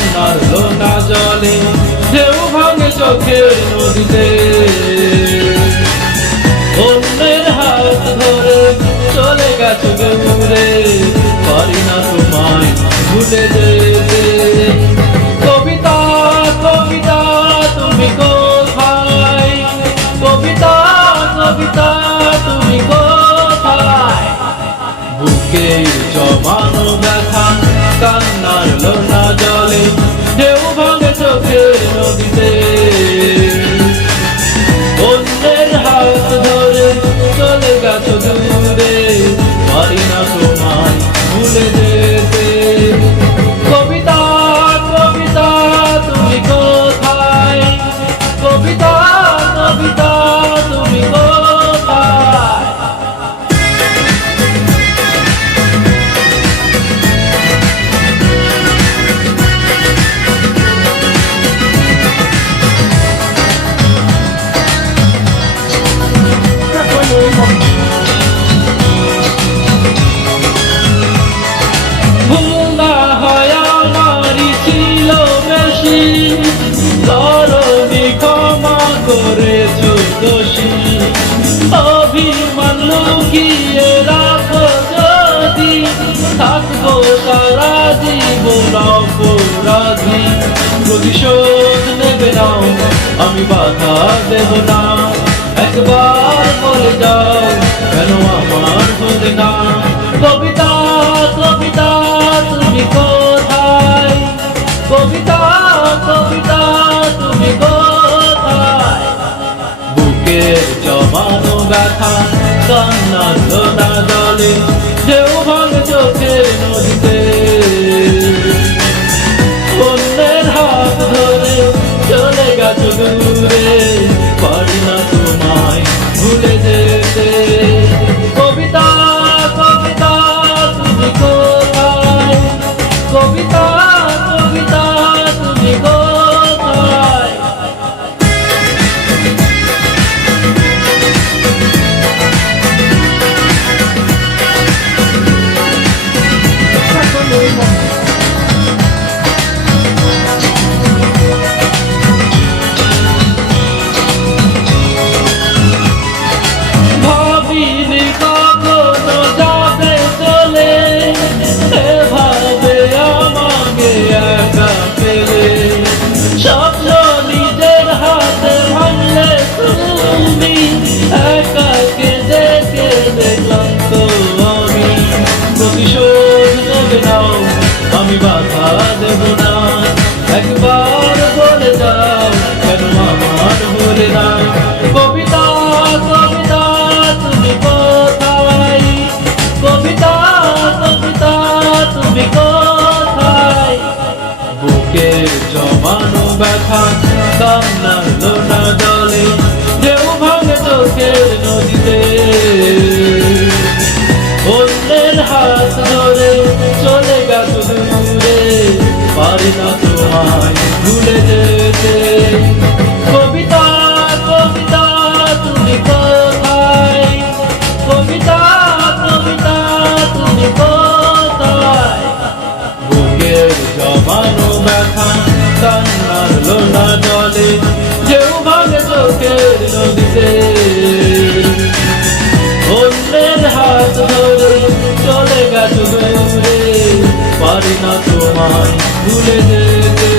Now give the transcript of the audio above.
কান্নার লোনা জলে ঢেউ ভাঙে চোখের নদীতে। অন্যের হাত ধরে চলে গেছো দূরে, পারি না তোমায় ভুলে যেতে। কবিতা কবিতা তুমি কোথায়, কবিতা কবিতা তুমি কোথায়? বুকের জমানো ব্যথা কান্নার লোনা জলে ঢেউ ভাঙে চোখের নদীতে। অন্যের হাত ধরে চলে গেছো দূরে, পারি না তোমায় ভুলে যেতে। কবিতা কবিতা তুমি কোথায়, কবিতা কবিতা তুমি কোথায়? ভুল না হয় আমারই ছিল বেশি, ধরনি ক্ষমা করেছো দোষী। অভিমান লুকিয়ে রাখো যদি, থাকবো সারা জীবন অপরাধী। প্রতিশোধ নেবে নাও, আমি বাধা দেব না। একবার বলে যাও কেন আমার হলে না। কবিতা কবিতা তুমি কোথায়, কবিতা কবিতা তুমি কোথায়? বুকের জমানো ব্যথা কান্নার লোনা জলে ঢেউ ভাঙে চোখের নদীতে। অন্যের হাত ধরে চলে গেছো দূরে, পারি না তোমায় ভুলে যেতে। কবিতা কবিতা তুমি কোথায়, কবিতা কবিতা তুমি কোথায়? ভাবিনি কখনো যাবে চলে, এভাবে আমাকে একা পেলে। স্বপ্ন নিজের হাতে ভাঙলে তুমি, একাকে দেখে দেখলাম তো আমি। প্রতিশোধ নেবে নাও, আমি বাধা দেব না। একবার বলে যাও কেন আমার হলে না। কবিতা কবিতা তুমি কোথায়, কবিতা কবিতা তুমি কোথায়? বুকের জমানো ব্যথা কান্নার লোনা জলে ঢেউ ভাঙে চোখের নদীতে। অন্যের হাত ধরে চলে গেছো দূরে, পারি না তোমায় ভুলে যেতে। কবিতা কবিতা তুমি কোথায়, কবিতা কবিতা তুমি কোথায়? বুকের জমানো ব্যথা কান্নার লোনা জলে ঢেউ ভাঙে চোখের নদীতে। অন্যের হাত ধরে চলে গেছো দূরে, পারি না তোমায় ভুলে যেতে।